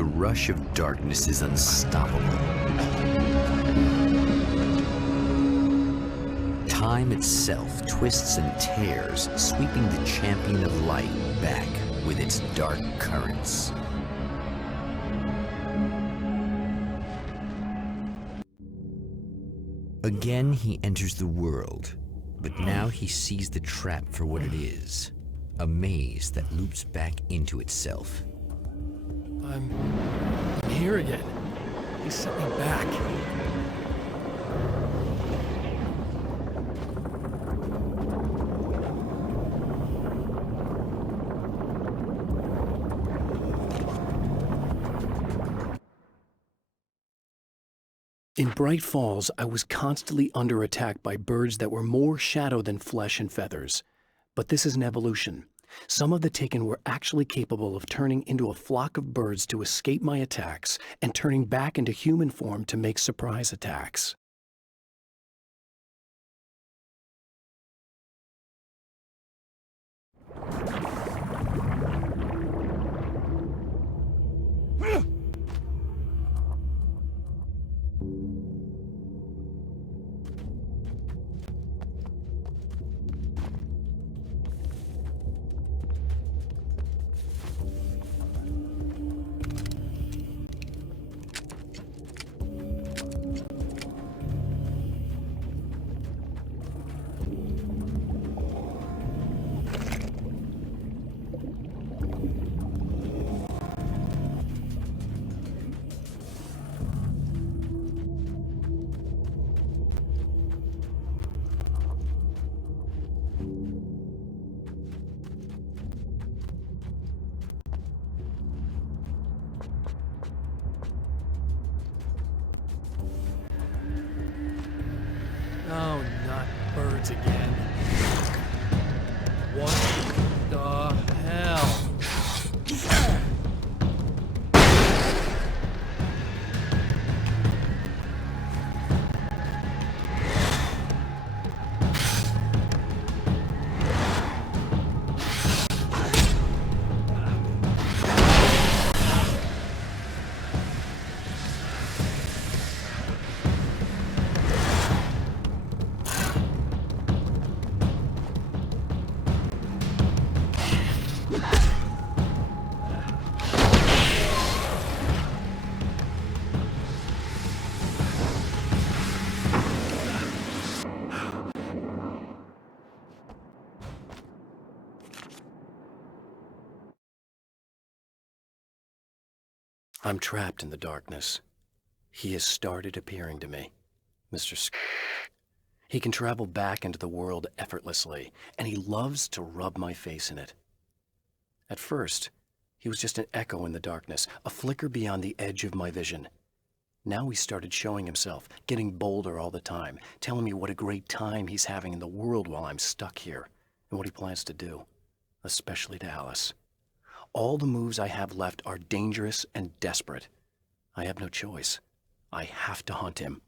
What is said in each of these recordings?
The rush of darkness is unstoppable. Time itself twists and tears, sweeping the champion of light back with its dark currents. Again, he enters the world, but now he sees the trap for what it is, a maze that loops back into itself. I'm here again. He sent me back. In Bright Falls, I was constantly under attack by birds that were more shadow than flesh and feathers. But this is an evolution. Some of the Taken were actually capable of turning into a flock of birds to escape my attacks and turning back into human form to make surprise attacks. Oh, not birds again. What the hell? I'm trapped in the darkness. He has started appearing to me. Mr. He can travel back into the world effortlessly, and he loves to rub my face in it. At first, he was just an echo in the darkness, a flicker beyond the edge of my vision. Now he started showing himself, getting bolder all the time, telling me what a great time he's having in the world while I'm stuck here, and what he plans to do, especially to Alice. All the moves I have left are dangerous and desperate. I have no choice. I have to hunt him.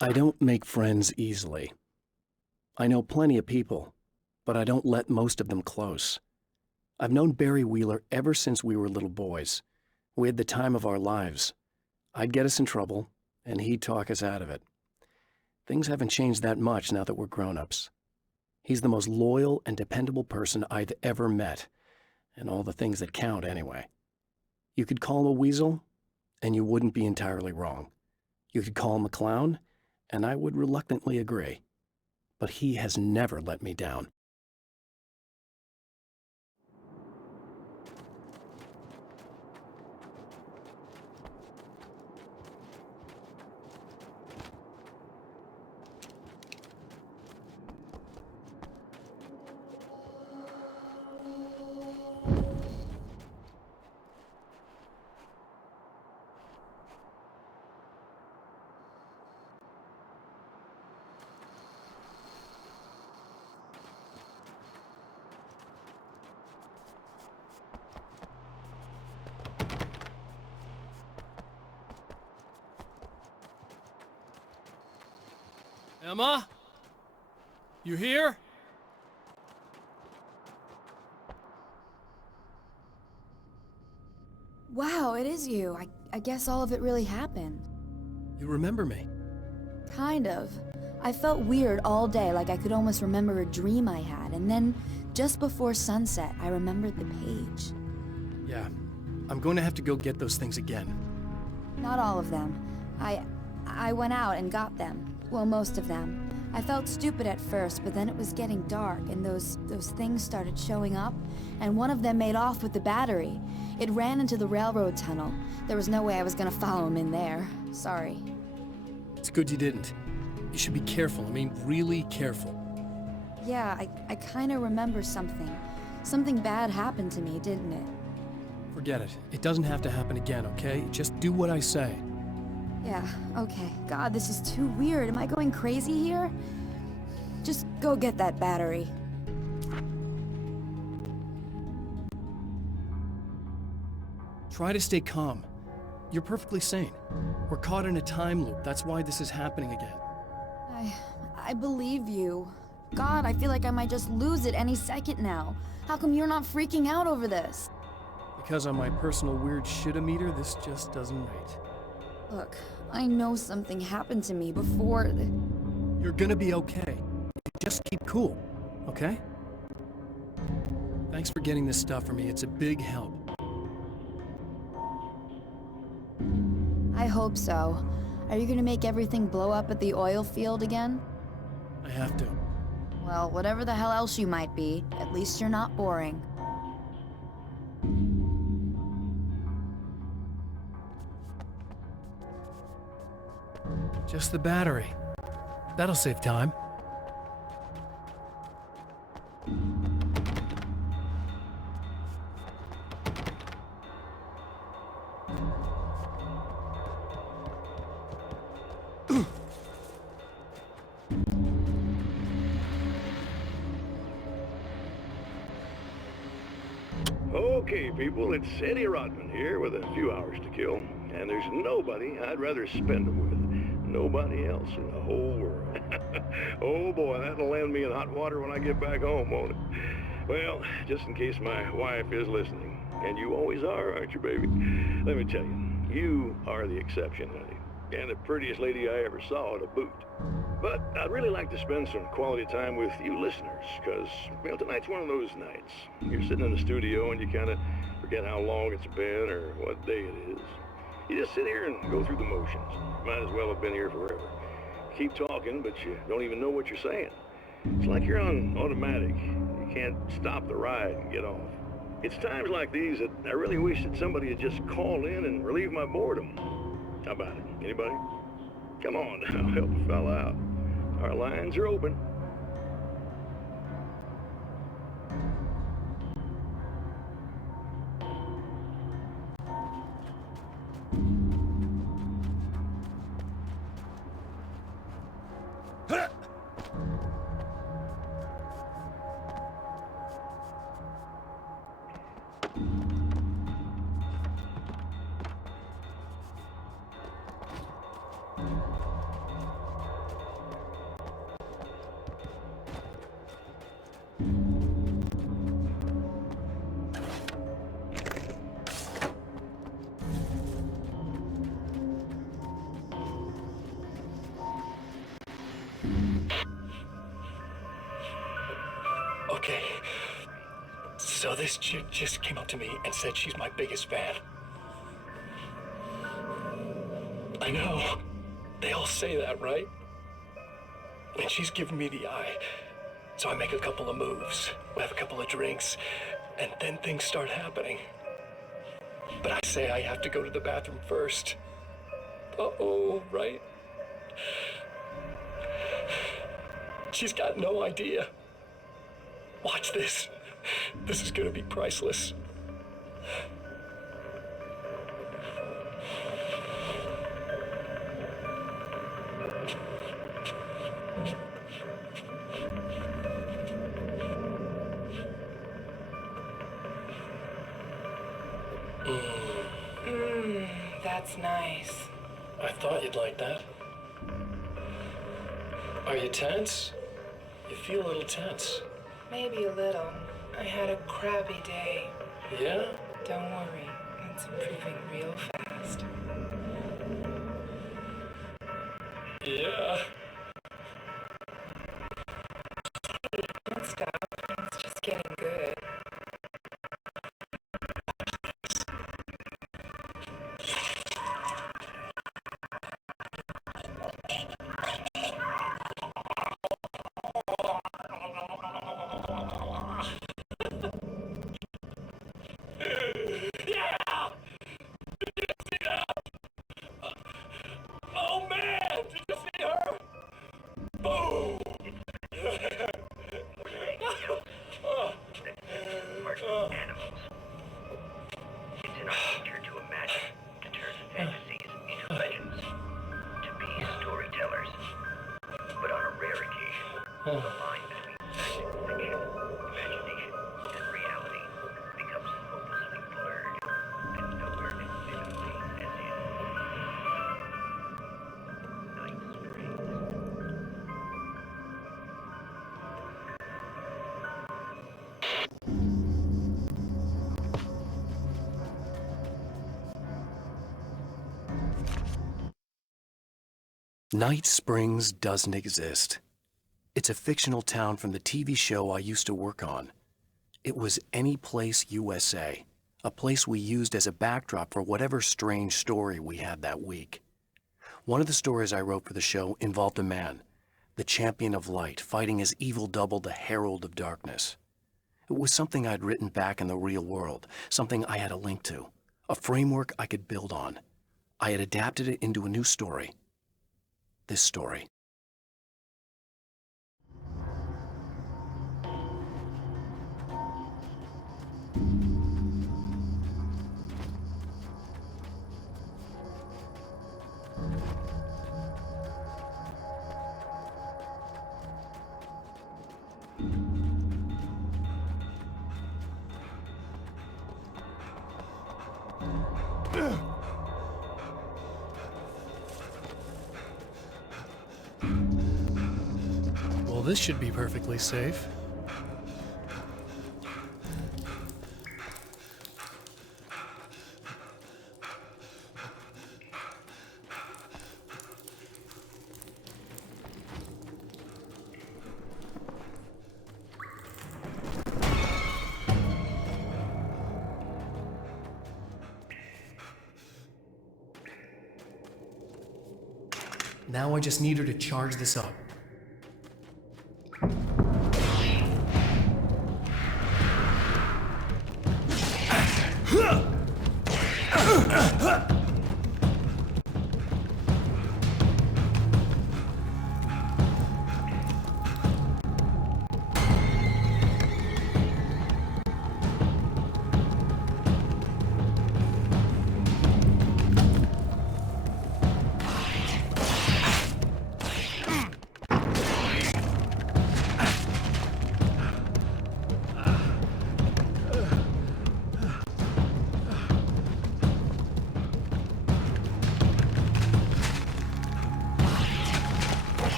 I don't make friends easily. I know plenty of people, but I don't let most of them close. I've known Barry Wheeler ever since we were little boys. We had the time of our lives. I'd get us in trouble, and he'd talk us out of it. Things haven't changed that much now that we're grown-ups. He's the most loyal and dependable person I've ever met, and all the things that count anyway. You could call him a weasel, and you wouldn't be entirely wrong. You could call him a clown, and I would reluctantly agree. But he has never let me down. Emma? You here? Wow, it is you. I guess all of it really happened. You remember me? Kind of. I felt weird all day, like I could almost remember a dream I had, and then, just before sunset, I remembered the page. Yeah. I'm going to have to go get those things again. Not all of them. I went out and got them. Well, most of them. I felt stupid at first, but then it was getting dark, and those things started showing up, and one of them made off with the battery. It ran into the railroad tunnel. There was no way I was gonna follow him in there. Sorry. It's good you didn't. You should be careful. I mean, really careful. Yeah, I kinda remember something. Something bad happened to me, didn't it? Forget it. It doesn't have to happen again, okay? Just do what I say. Yeah, okay. God, this is too weird. Am I going crazy here? Just go get that battery. Try to stay calm. You're perfectly sane. We're caught in a time loop. That's why this is happening again. I believe you. God, I feel like I might just lose it any second now. How come you're not freaking out over this? Because on my personal weird shit-o-meter, this just doesn't rate. Look, I know something happened to me before. You're gonna be okay. Just keep cool, okay? Thanks for getting this stuff for me. It's a big help. I hope so. Are you gonna make everything blow up at the oil field again? I have to. Well, whatever the hell else you might be, at least you're not boring. Just the battery. That'll save time. Okay, people, it's Eddie Rodman here with a few hours to kill, and there's nobody I'd rather spend them with. Nobody else in the whole world. Oh boy, that'll land me in hot water when I get back home, won't it? Well, just in case my wife is listening, and you always are, aren't you, baby? Let me tell you, you are the exception, honey, and the prettiest lady I ever saw to boot. But I'd really like to spend some quality time with you listeners, because, well, tonight's one of those nights. You're sitting in the studio and you kind of forget how long it's been or what day it is. You just sit here and go through the motions. Might as well have been here forever. Keep talking, but you don't even know what you're saying. It's like you're on automatic. You can't stop the ride and get off. It's times like these that I really wish that somebody would just call in and relieve my boredom. How about it? Anybody? Come on now, help a fella out. Our lines are open. Okay. So this chick just came up to me and said she's my biggest fan. I know. They all say that, right? And she's giving me the eye. So I make a couple of moves, we have a couple of drinks, and then things start happening. But I say I have to go to the bathroom first. Uh-oh, right? She's got no idea. Watch this. This is gonna be priceless. That's nice. I thought you'd like that. Are you tense? You feel a little tense. Maybe a little. I had a crappy day. Yeah? Don't worry, it's improving real fast. Yeah. Don't stop, it's just getting good. Oh man! Did you see her? Boom! Animals. It's in our nature to imagine, to turn fantasies into legends, to be storytellers. But on a rare occasion, the line between fact and fiction, imagination and reality becomes hopelessly blurred, and nowhere convincingly as in Night Springs. Night Springs doesn't exist. It's a fictional town from the TV show I used to work on. It was Any Place USA, a place we used as a backdrop for whatever strange story we had that week. One of the stories I wrote for the show involved a man, the champion of light, fighting his evil double, the Herald of Darkness. It was something I'd written back in the real world, something I had a link to, a framework I could build on. I had adapted it into a new story. This story. Well, this should be perfectly safe. Now I just need her to charge this up.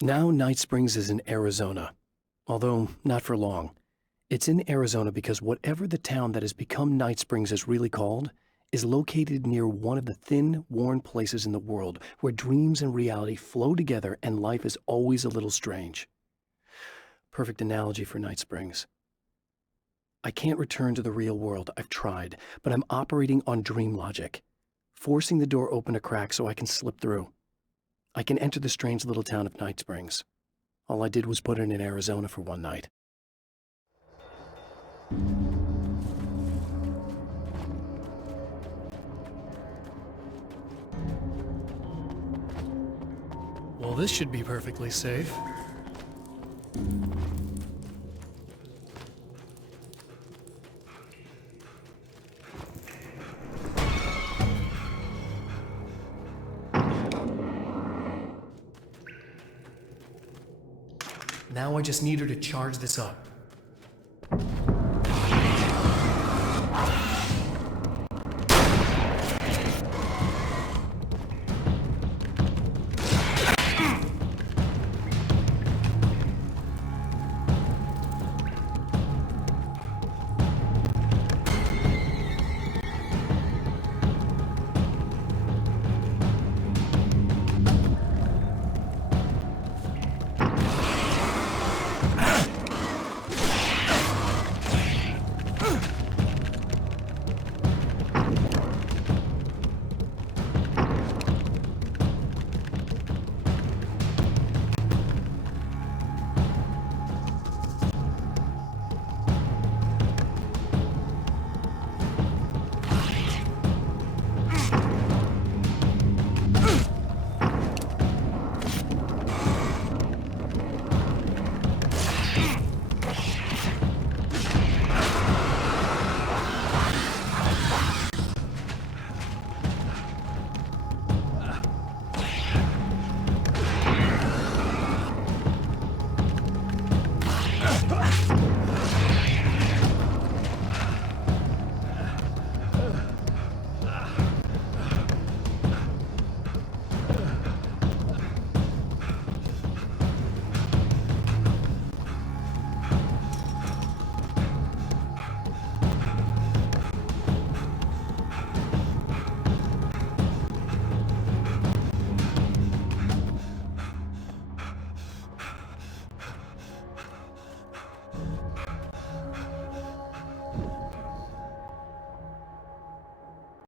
Now Night Springs is in Arizona, although not for long. It's in Arizona because whatever the town that has become Night Springs is really called is located near one of the thin, worn places in the world where dreams and reality flow together and life is always a little strange. Perfect analogy for Night Springs. I can't return to the real world, I've tried, but I'm operating on dream logic, forcing the door open a crack so I can slip through. I can enter the strange little town of Night Springs. All I did was put it in Arizona for one night. Well, this should be perfectly safe. Now I just need her to charge this up.